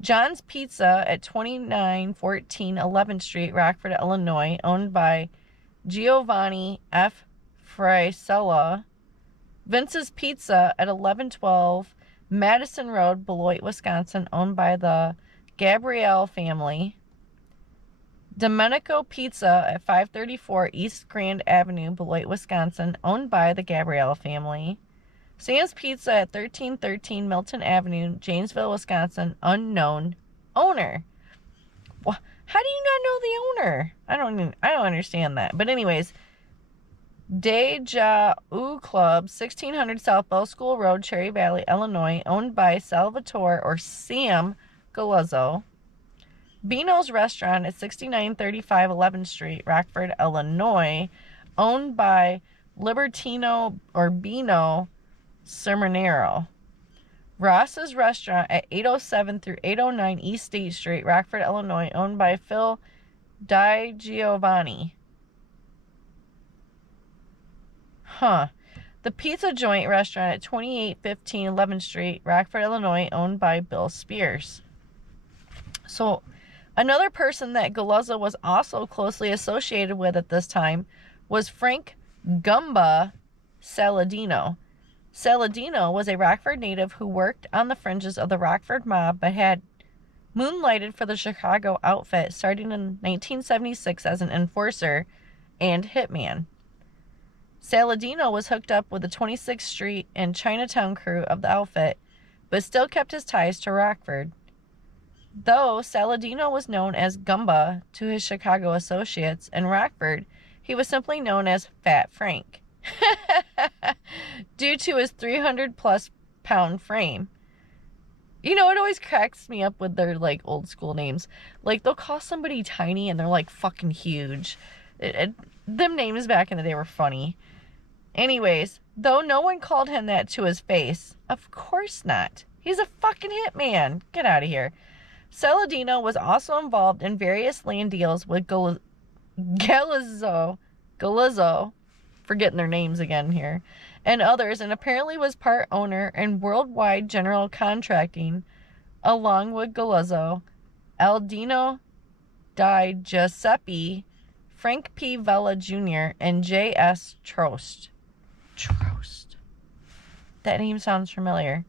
John's Pizza at 2914 11th Street, Rockford, Illinois, owned by Giovanni F. Frisella. Vince's Pizza at 1112 Madison Road, Beloit, Wisconsin, owned by the Gabrielle family. Domenico Pizza at 534 East Grand Avenue, Beloit, Wisconsin, owned by the Gabrielle family. Sam's Pizza at 1313 Milton Avenue, Janesville, Wisconsin, unknown owner. Well, how do you not know the owner? I don't understand that. But anyways, Deja U Club, 1600 South Bell School Road, Cherry Valley, Illinois, owned by Salvatore or Sam Galuzzo. Bino's Restaurant at 6935 11th Street, Rockford, Illinois, owned by Libertino or Bino Sermonero. Ross's Restaurant at 807 through 809 East State Street, Rockford, Illinois, owned by Phil Di Giovanni. The Pizza Joint Restaurant at 2815 11th Street, Rockford, Illinois, owned by Bill Spears. So, another person that Galuzzo was also closely associated with at this time was Frank Gumba Saladino. Saladino was a Rockford native who worked on the fringes of the Rockford mob but had moonlighted for the Chicago outfit starting in 1976 as an enforcer and hitman. Saladino was hooked up with the 26th Street and Chinatown crew of the outfit, but still kept his ties to Rockford. Though Saladino was known as Gumba to his Chicago associates in Rockford, he was simply known as Fat Frank due to his 300-plus pound frame. You know, it always cracks me up with their, like, old school names. Like, they'll call somebody tiny and they're, like, fucking huge. Them names back in the day were funny. Anyways, though no one called him that to his face, of course not. He's a fucking hitman. Get out of here. Saladino was also involved in various land deals with Galuzzo, forgetting their names again here, and others, and apparently was part owner in Worldwide General Contracting, along with Galuzzo, Aldino Di Giuseppe, Frank P. Vella Jr., and J.S. Trost. That name sounds familiar.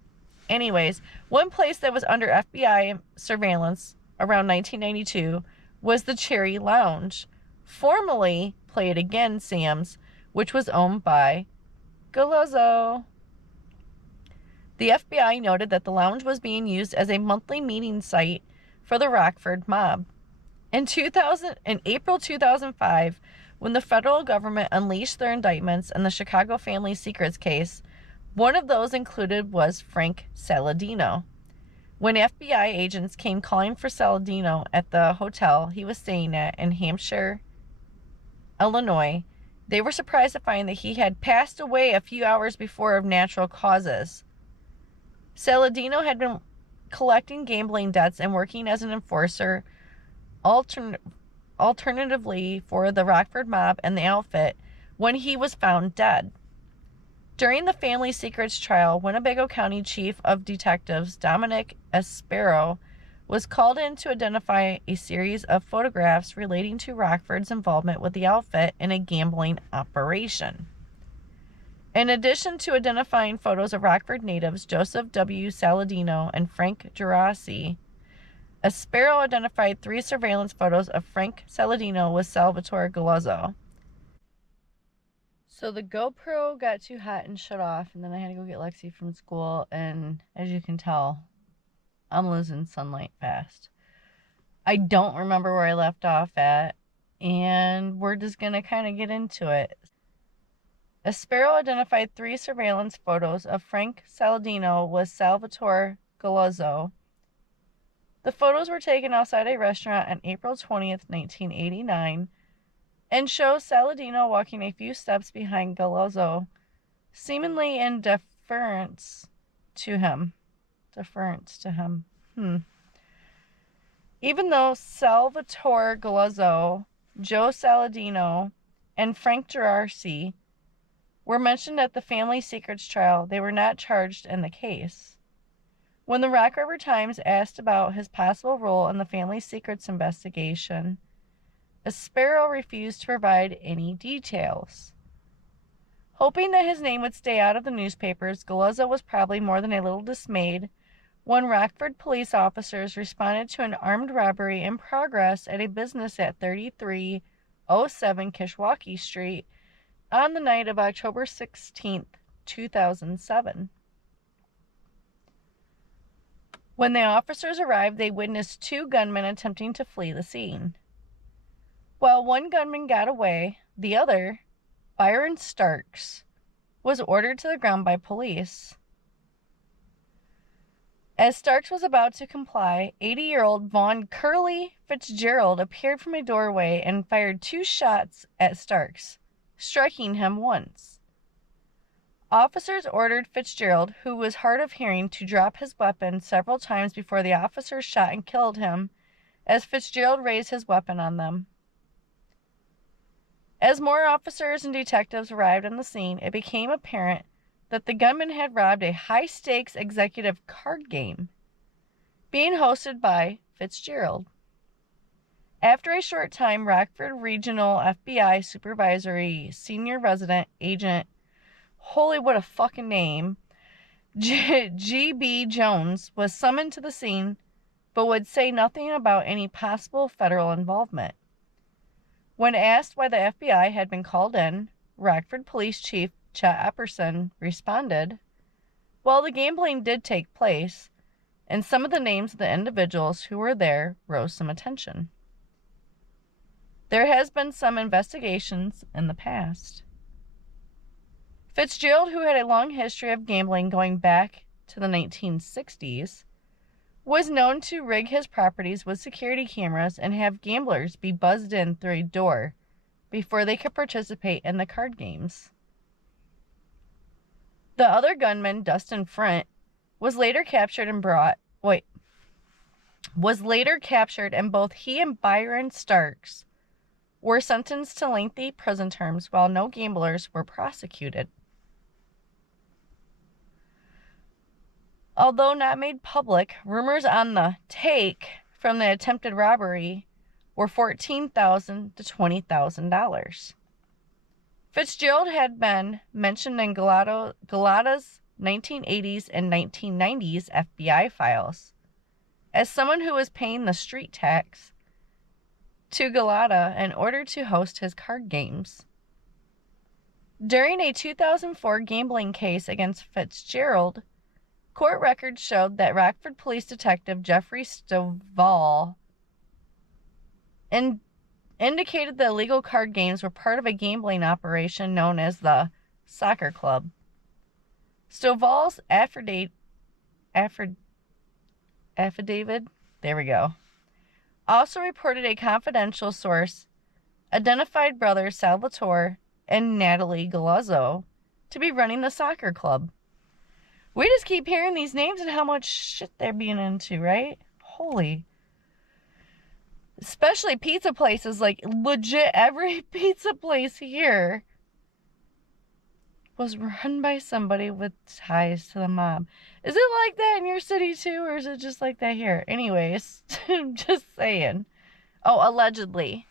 Anyways, one place that was under FBI surveillance around 1992 was the Cherry Lounge, formerly Play It Again Sam's, which was owned by Galuzzo. The FBI noted that the lounge was being used as a monthly meeting site for the Rockford mob. In April 2005, when the federal government unleashed their indictments in the Chicago Family Secrets case, one of those included was Frank Saladino. When FBI agents came calling for Saladino at the hotel he was staying at in Hampshire, Illinois, they were surprised to find that he had passed away a few hours before of natural causes. Saladino had been collecting gambling debts and working as an enforcer, alternatively for the Rockford mob and the outfit, when he was found dead. During the family secrets trial, Winnebago County Chief of Detectives Dominic Espero was called in to identify a series of photographs relating to Rockford's involvement with the outfit in a gambling operation. In addition to identifying photos of Rockford natives Joseph W. Saladino and Frank Gerasi, Espero identified 3 surveillance photos of Frank Saladino with Salvatore Galuzzo. So the GoPro got too hot and shut off, and then I had to go get Lexi from school, and as you can tell, I'm losing sunlight fast. I don't remember where I left off at, and we're just going to kind of get into it. Espero identified 3 surveillance photos of Frank Saladino with Salvatore Galuzzo. The photos were taken outside a restaurant on April 20th, 1989, and shows Saladino walking a few steps behind Galuzzo, seemingly in deference to him. Even though Salvatore Galuzzo, Joe Saladino, and Frank Gerasi were mentioned at the family secrets trial, they were not charged in the case. When the Rock River Times asked about his possible role in the family secrets investigation, Espero refused to provide any details. Hoping that his name would stay out of the newspapers, Galuzzo was probably more than a little dismayed when Rockford police officers responded to an armed robbery in progress at a business at 3307 Kishwaukee Street on the night of October 16, 2007. When the officers arrived, they witnessed 2 gunmen attempting to flee the scene. While one gunman got away, the other, Byron Starks, was ordered to the ground by police. As Starks was about to comply, 80-year-old Vaughn Curly Fitzgerald appeared from a doorway and fired 2 shots at Starks, striking him once. Officers ordered Fitzgerald, who was hard of hearing, to drop his weapon several times before the officers shot and killed him, as Fitzgerald raised his weapon on them. As more officers and detectives arrived on the scene, it became apparent that the gunman had robbed a high-stakes executive card game being hosted by Fitzgerald. After a short time, Rockford Regional FBI Supervisory Senior Resident Agent, holy what a fucking name, G.B. Jones was summoned to the scene, but would say nothing about any possible federal involvement. When asked why the FBI had been called in, Rockford Police Chief Chet Epperson responded, "Well, the gambling did take place, and some of the names of the individuals who were there rose some attention. There has been some investigations in the past." Fitzgerald, who had a long history of gambling going back to the 1960s, was known to rig his properties with security cameras and have gamblers be buzzed in through a door before they could participate in the card games. The other gunman, Dustin Front, was later captured and both he and Byron Starks were sentenced to lengthy prison terms while no gamblers were prosecuted. Although not made public, rumors on the take from the attempted robbery were $14,000 to $20,000. Fitzgerald had been mentioned in Galata's 1980s and 1990s FBI files as someone who was paying the street tax to Galata in order to host his card games. During a 2004 gambling case against Fitzgerald, court records showed that Rockford Police Detective Jeffrey Stovall indicated the illegal card games were part of a gambling operation known as the Soccer Club. Stovall's affidavit, there we go, also reported a confidential source identified brothers Salvatore and Natalie Galuzzo to be running the soccer club. We just keep hearing these names and how much shit they're being into, right? Holy. Especially pizza places, like legit every pizza place here was run by somebody with ties to the mob. Is it like that in your city too, or is it just like that here? Anyways, I'm just saying. Oh, allegedly.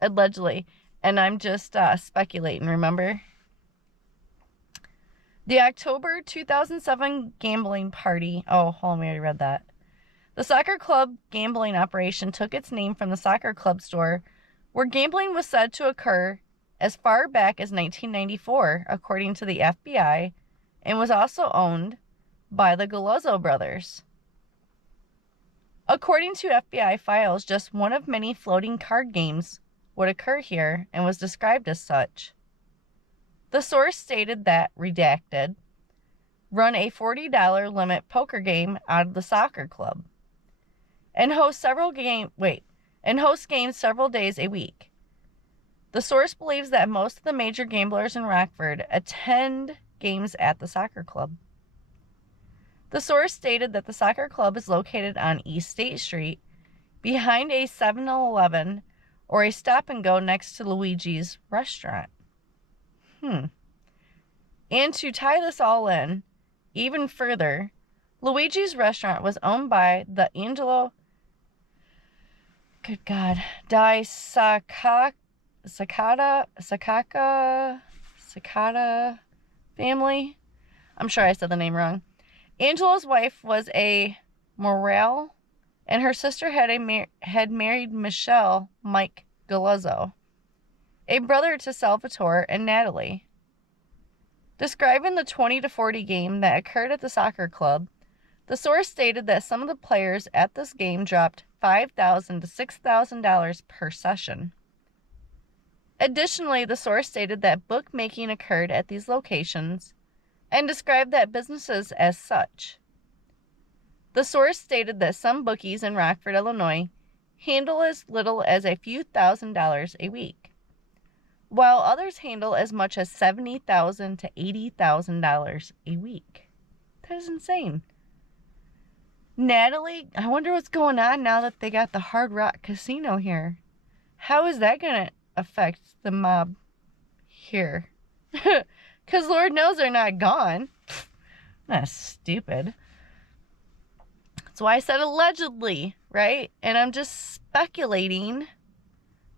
And I'm just speculating, remember? The October 2007 gambling party. Oh, hold on, we already read that. The soccer club gambling operation took its name from the soccer club store where gambling was said to occur as far back as 1994, according to the FBI, and was also owned by the Galuzzo brothers. According to FBI files, just one of many floating card games would occur here and was described as such. The source stated that, redacted, run a $40 limit poker game out of the soccer club and host games several days a week. The source believes that most of the major gamblers in Rockford attend games at the soccer club. The source stated that the soccer club is located on East State Street, behind a 7-Eleven or a stop and go next to Luigi's restaurant. And to tie this all in even further, Luigi's restaurant was owned by the Angelo, good God, Di Sakata family. I'm sure I said the name wrong. Angelo's wife was a Morale, and her sister had married Mike Galuzzo, a brother to Salvatore and Natalie. Describing the 20-40 game that occurred at the soccer club, the source stated that some of the players at this game dropped $5,000 to $6,000 per session. Additionally, the source stated that bookmaking occurred at these locations and described that businesses as such. The source stated that some bookies in Rockford, Illinois, handle as little as a few $1,000s a week, while others handle as much as $70,000 to $80,000 a week. That is insane. Natalie, I wonder what's going on now that they got the Hard Rock Casino here. How is that going to affect the mob here? Because Lord knows they're not gone. That's stupid. That's why I said allegedly, right? And I'm just speculating.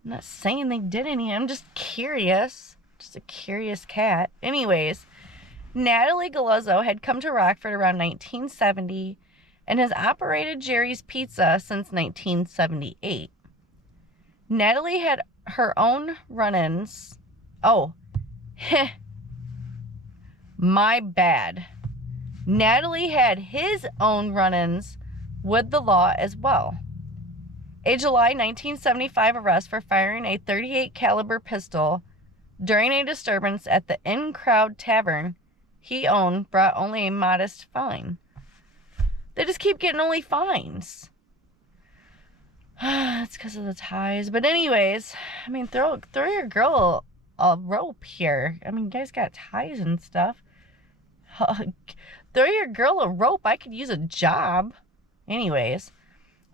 I'm not saying they did any. I'm just curious. Just a curious cat. Anyways, Natalie Galuzzo had come to Rockford around 1970 and has operated Jerry's Pizza since 1978. Natalie had her own run-ins. Oh, my bad. Natalie had his own run-ins with the law as well. A July 1975 arrest for firing a .38 caliber pistol during a disturbance at the In Crowd Tavern he owned brought only a modest fine. They just keep getting only fines. It's because of the ties. But anyways, I mean, throw your girl a rope here. I mean, you guys got ties and stuff. Throw your girl a rope. I could use a job. Anyways,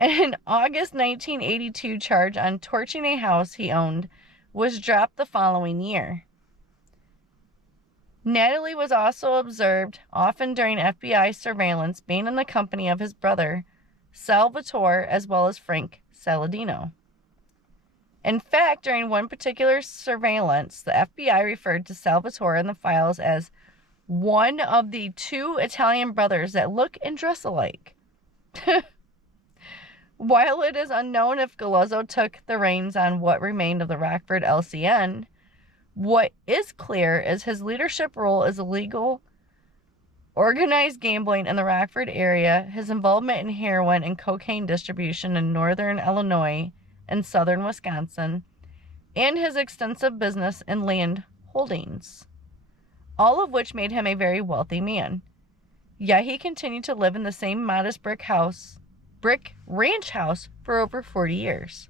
an August 1982 charge on torching a house he owned was dropped the following year. Natalie was also observed, often during FBI surveillance, being in the company of his brother, Salvatore, as well as Frank Saladino. In fact, during one particular surveillance, the FBI referred to Salvatore in the files as one of the two Italian brothers that look and dress alike. While it is unknown if Galuzzo took the reins on what remained of the Rockford LCN, what is clear is his leadership role as illegal organized gambling in the Rockford area, his involvement in heroin and cocaine distribution in northern Illinois and southern Wisconsin, and his extensive business and land holdings, all of which made him a very wealthy man. Yet he continued to live in the same modest brick house brick ranch house for over 40 years.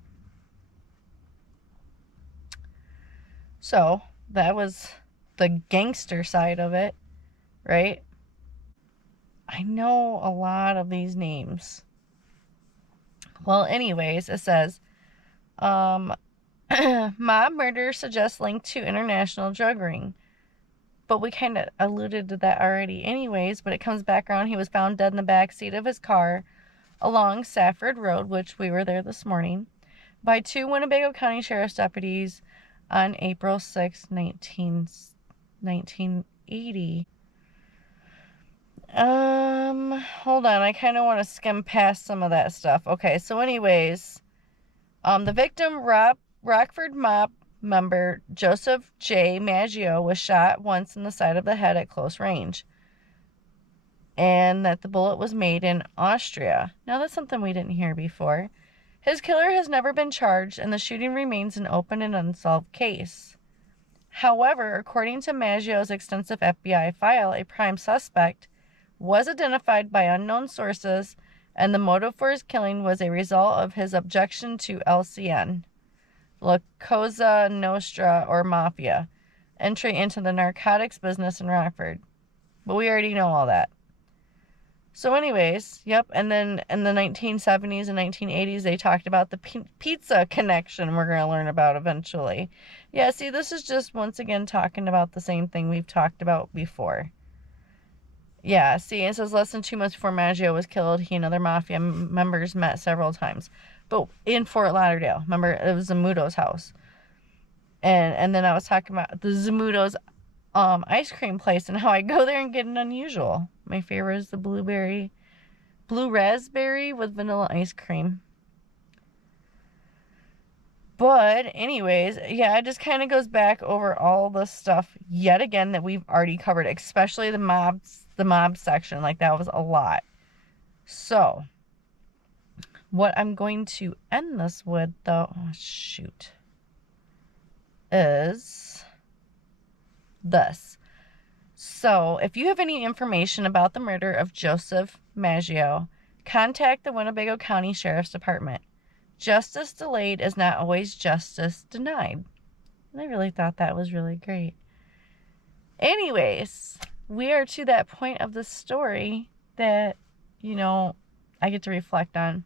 So that was the gangster side of it, right? I know a lot of these names. Well, anyways, it says, mob murder suggests link to international drug ring. But we kind of alluded to that already anyways, but it comes back around. He was found dead in the back seat of his car along Safford Road, which we were there this morning, by 2 Winnebago County Sheriff's deputies on April 6, 1980. Hold on. I kind of want to skim past some of that stuff. Okay, so anyways, the victim, Rockford mob member Joesph Maggio, was shot once in the side of the head at close range, and that the bullet was made in Austria. Now, that's something we didn't hear before. His killer has never been charged, and the shooting remains an open and unsolved case. However, according to Maggio's extensive FBI file, a prime suspect was identified by unknown sources, and the motive for his killing was a result of his objection to LCN, La Cosa Nostra, or Mafia, entry into the narcotics business in Rockford. But we already know all that. So anyways, yep, and then in the 1970s and 1980s, they talked about the pizza connection we're going to learn about eventually. Yeah, see, this is just, once again, talking about the same thing we've talked about before. Yeah, see, it says less than 2 months before Maggio was killed, he and other mafia members met several times. But in Fort Lauderdale, remember, it was Zamuto's house. And then I was talking about the Zamuto's ice cream place and how I go there and get an unusual. My favorite is the blue raspberry with vanilla ice cream. But anyways, yeah, it just kind of goes back over all the stuff yet again that we've already covered, especially the mob section. Like, that was a lot. So what I'm going to end this with, though, is this. So, if you have any information about the murder of Joesph Maggio, contact the Winnebago County Sheriff's Department. Justice delayed is not always justice denied. And I really thought that was really great. Anyways, we are to that point of the story that, I get to reflect on.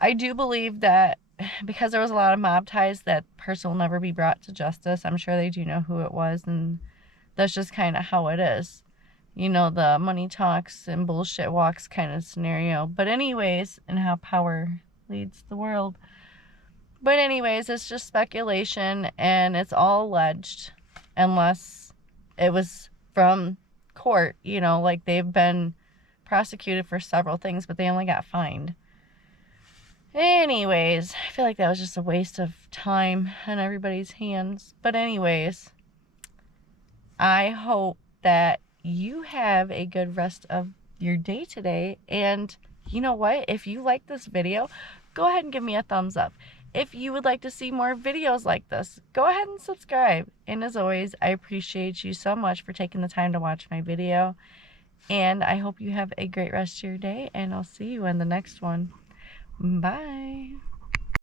I do believe that because there was a lot of mob ties, that person will never be brought to justice. I'm sure they do know who it was, and that's just kind of how it is. The money talks and bullshit walks kind of scenario. But anyways, and how power leads the world. But anyways, it's just speculation, and it's all alleged, unless it was from court, like they've been prosecuted for several things, but they only got fined. Anyways, I feel like that was just a waste of time on everybody's hands. But anyways, I hope that you have a good rest of your day today. And you know what? If you like this video, go ahead and give me a thumbs up. If you would like to see more videos like this, go ahead and subscribe. And as always, I appreciate you so much for taking the time to watch my video. And I hope you have a great rest of your day, and I'll see you in the next one. Bye.